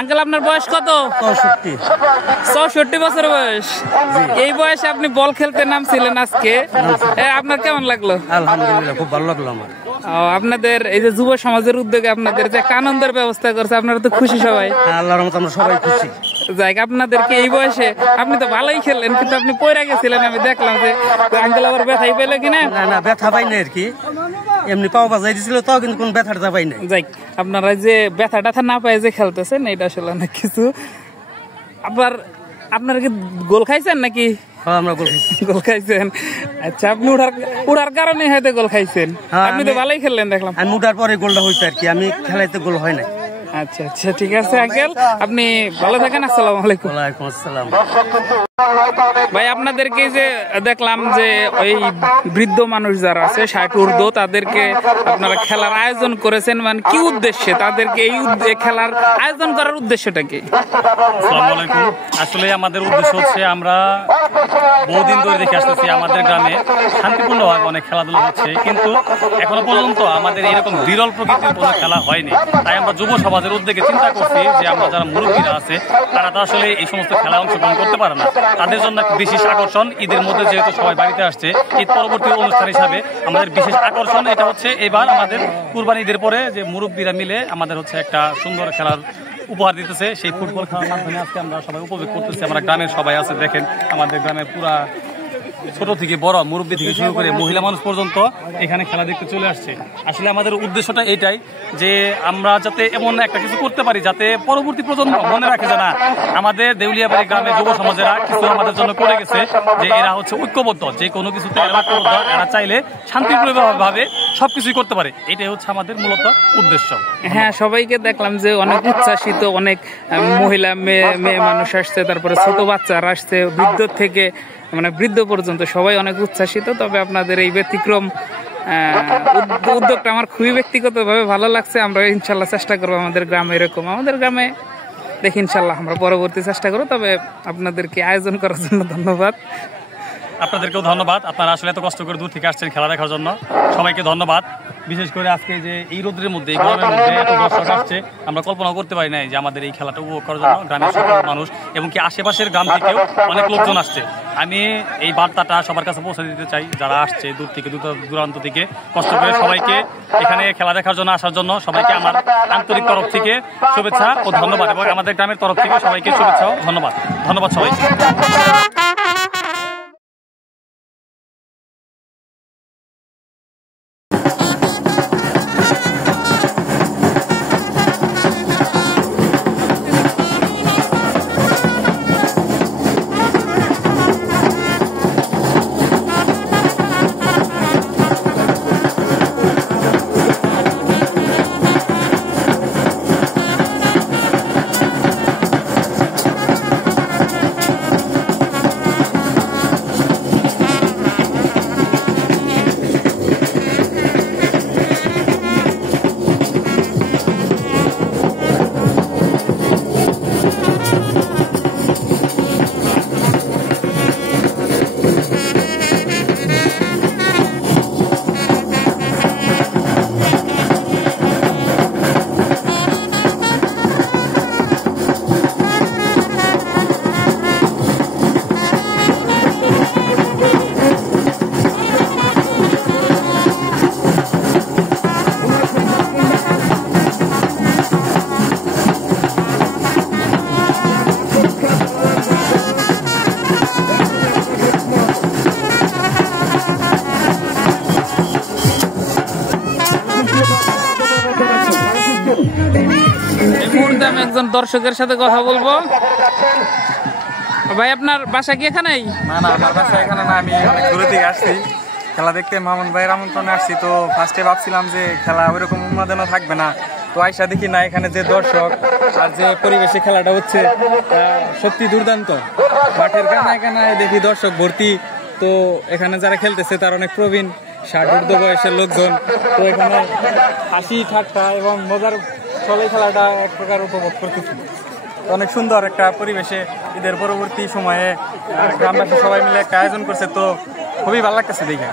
Uncle আপনার বয়স কত? 64 বছর বয়স। এই বয়সে আপনি বল খেলতে নামছিলেন আজকে, আপনার কেমন লাগলো? আলহামদুলিল্লাহ, খুব ভালো লাগলো আমার। আপনাদের এই যে যুব সমাজের উদ্যোগে আপনাদের যে আনন্দের ব্যবস্থা করছে, আপনারা তো খুশি সবাই? আল্লাহর রহমতে আমরা সবাই খুশি। যাই, আপনাদেরকে এই বয়সে আপনি তো ভালোই খেললেন, কিন্তু আপনি পয়রা গেছিলেন, আমি দেখলাম যে আঙ্কেল আবার ব্যথাই পেলে কিনা? না, ব্যথা পাই না আর কি, এমনি পাও বাজাই দিছিল তো, কিন্তু কোন ব্যথাটা পাই না। যাই, আপনারা যে ব্যথা টাথা না পায় যে খেলতেছেন, এটা আসলে অনেক কিছু। আবার আপনারা কি গোল খাইছেন নাকি? আমরা গোল খাইছেন। আচ্ছা, আপনি উড়ার কারণে হয়তো গোল খাইছেন। আপনি তো ভালোই খেললেন দেখলাম। আমি উঠার পরে গোলটা হয়েছে আর কি, আমি খেলাইতে গোল হয় না। আচ্ছা আচ্ছা, ঠিক আছে আঙ্কেল, আপনি ভালো থাকেন। আসসালামু আলাইকুম। ওয়ালাইকুম আসসালাম। ভাই, আপনাদেরকে যে দেখলাম যে ওই বৃদ্ধ মানুষ যারা আছে 60 ঊর্ধ্ব, তাদেরকে আপনারা খেলার আয়োজন করেছেন, মানে কি উদ্দেশ্যে তাদেরকে এই খেলার আয়োজন করার উদ্দেশ্যটা কি? আসসালামু আলাইকুম। আসলে আমাদের উদ্দেশ্য হচ্ছে, আমরা বহুদিন ধরে দেখে আসতেছি আমাদের গ্রামে শান্তিপূর্ণভাবে অনেক খেলাধুলা হচ্ছে, কিন্তু এখনো পর্যন্ত আমাদের এরকম বিরল প্রকৃতির কোনো খেলা হয়নি। তাই আমরা যুব সমাজের উদ্যোগে চিন্তা করছি যে আমরা যারা মুরব্বীরা আছে, তারা তো আসলে এই সমস্ত খেলা অংশগ্রহণ করতে পারে না, তাদের জন্য বিশেষ আকর্ষণ ঈদের মধ্যে যেহেতু সবাই বাড়িতে আসছে, ঈদ পরবর্তী অনুষ্ঠান হিসাবে আমাদের বিশেষ আকর্ষণ এটা হচ্ছে এবার আমাদের কুরবানি ঈদের পরে যে মুরব্বীরা মিলে আমাদের হচ্ছে একটা সুন্দর খেলার উপহার দিতেছে। সেই ফুটবল খেলার মাধ্যমে আজকে আমরা সবাই উপভোগ করতেছি। আমরা গ্রামের সবাই আছে, দেখেন আমাদের গ্রামের পুরা ছোট থেকে বড়, মুরব্বী থেকে শুরু করে মহিলা মানুষ পর্যন্ত এখানে খেলা দেখতে চলে আসছে। আসলে আমাদের উদ্দেশ্যটা এটাই যে আমরা যাতে এমন একটা কিছু করতে পারি যাতে পরবর্তী প্রজন্ম মনে রাখে যে না, আমাদের দেউলিয়াবাড়ি গ্রামের যুব সমাজেরা কিছু আমাদের জন্য করে গেছে, যে এরা হচ্ছে ঐক্যবদ্ধ, যে কোনো কিছুতে ঐক্যবদ্ধ, এরা চাইলে শান্তিপূর্ণভাবে সবকিছুই করতে পারে। এটাই হচ্ছে আমাদের মূলত উদ্দেশ্য। হ্যাঁ, সবাইকে দেখলাম যে অনেক উচ্ছ্বাসিত, অনেক মহিলা মেয়ে মানুষ আসছে, তারপরে ছোট বাচ্চারা আসছে, বৃদ্ধ থেকে মানে বৃদ্ধ পর্যন্ত সবাই অনেক উচ্ছ্বাসিত। তবে আপনাদের এই ব্যতিক্রম উদ্যোগটা আমার খুবই ব্যক্তিগতভাবে ভালো লাগছে। আমরা ইনশাল্লাহ চেষ্টা করবো আমাদের গ্রামে এরকম, আমাদের গ্রামে দেখি ইনশাল্লাহ আমরা পরবর্তী চেষ্টা করবো। তবে আপনাদেরকে আয়োজন করার জন্য ধন্যবাদ। আপনাদেরকেও ধন্যবাদ, আপনারা আসলে এত কষ্ট করে দূর থেকে আসছেন খেলা দেখার জন্য, সবাইকে ধন্যবাদ। বিশেষ করে আজকে যে এই রোদের মধ্যে, এই গরমের মধ্যে এত দর্শক আসছে, আমরা কল্পনা করতে পারি নাই যে আমাদের এই খেলাটা উপভোগ করার জন্য গ্রামের সকল মানুষ এবং কি আশেপাশের গ্রাম থেকেও অনেক লোকজন আসছে। আমি এই বার্তাটা সবার কাছে পৌঁছে দিতে চাই, যারা আসছে দূর থেকে, দূরান্ত থেকে কষ্ট করে, সবাইকে এখানে খেলা দেখার জন্য আসার জন্য সবাইকে আমার আন্তরিক তরফ থেকে শুভেচ্ছা ও ধন্যবাদ, এবং আমাদের গ্রামের তরফ থেকে সবাইকে শুভেচ্ছা ও ধন্যবাদ। ধন্যবাদ সবাইকে। একজন দর্শকের সাথে কথা বলবো। ভাই, আপনার বাসা কি এখানেই? না, আমার বাসা এখানে না, আমি অনেক দূরে থেকে আসছি খেলা দেখতে, মামুন ভাইয়ের আমন্ত্রণে আসছি। তো ফার্স্টে ভাবছিলাম যে খেলা ওইরকম উন্মাদনা থাকবে না, তো আইসা দেখি না, এখানে যে দর্শক আর যে পরিবেশে খেলাটা হচ্ছে সত্যি দুর্দান্ত। মাঠের কানায় কানায় দেখি দর্শক ভর্তি, তো এখানে যারা খেলতেছে তারা অনেক প্রবীণ ষাট বয়সের লোকজন। তো এখানে হাসি ঠাট্টা এবং মজার চলে খেলাটা এক প্রকার উপভোগ করতেছি। অনেক সুন্দর একটা পরিবেশে ঈদের পরবর্তী সময়ে গ্রামবাসী সবাই মিলে একটা আয়োজন করছে, তো খুবই ভালো লাগতেছে দেখে।